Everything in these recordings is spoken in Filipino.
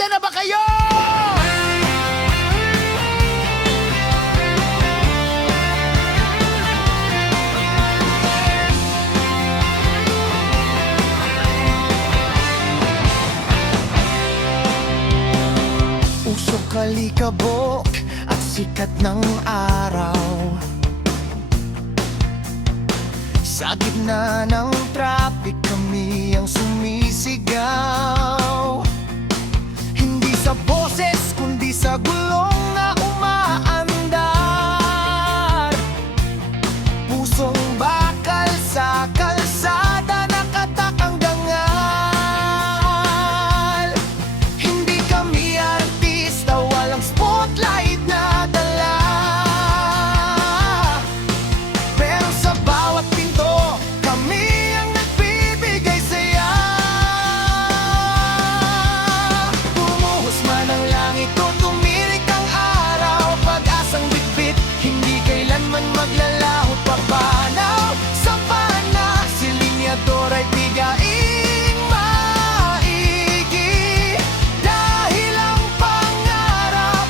Handa na ba kayo? Usok, kalikabok at sikat ng araw. Sa gitna ng traffic kami ang sumisigaw. Hindi sa boses kundi sa gulong na umaandar. Pusong bakal sa kalsada nakatakang dangal. Hindi kami artista, walang spotlight na dala. Pero sa bawat pinto, kami ang nagbibigay saya. Bumuhos man ang langit o tumirik ang araw, pag-asang bitbit, hindi kailanman maglalahot papanaw. Sa pana, si linyador ay bigaing maigi. Dahil ang pangarap,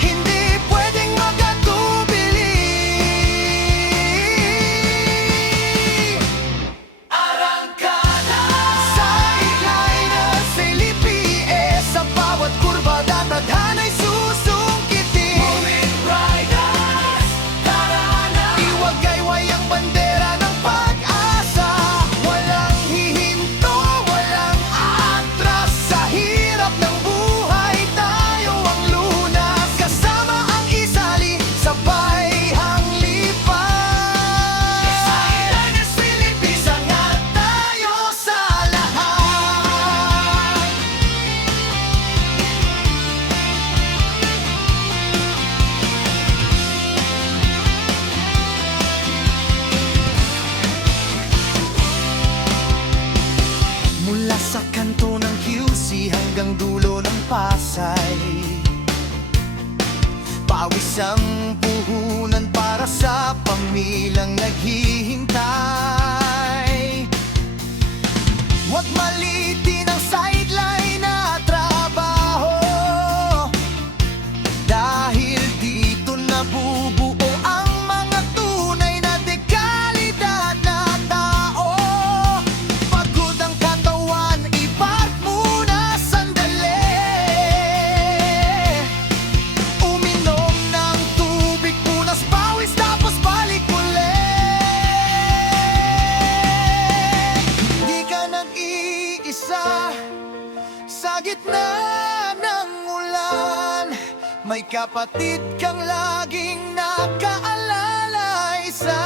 hindi pwedeng magatubili. Arangkada Sideliners, LPS, sa bawat kurba datadhana'y susungkitin. Moving riders, tara na, iwagayway ang bandera ng pag-asa. Walang hihinto, walang atras. Sa hirap ng buhay, tayo ang lunas. Kasama ang isali, sabay hanglipan. Sideliners, Philippines, angat tayo sa lahat. Mula sa kanto ng QC hanggang dulo ng Pasay, pawis ang puhunan para sa pamilyang naghihintay. Huwag malitin ang sideline na trabaho, dahil dito nabubuo ang mga tunay na dekalidad na tao. Pagod ang katawan, ipark muna sandali. Uminom ng tubig, punas pawis, tapos balik ulit. Di ka nag-iisa sa gitna ng ulan. May kapatid kang laging nakaalala, isa.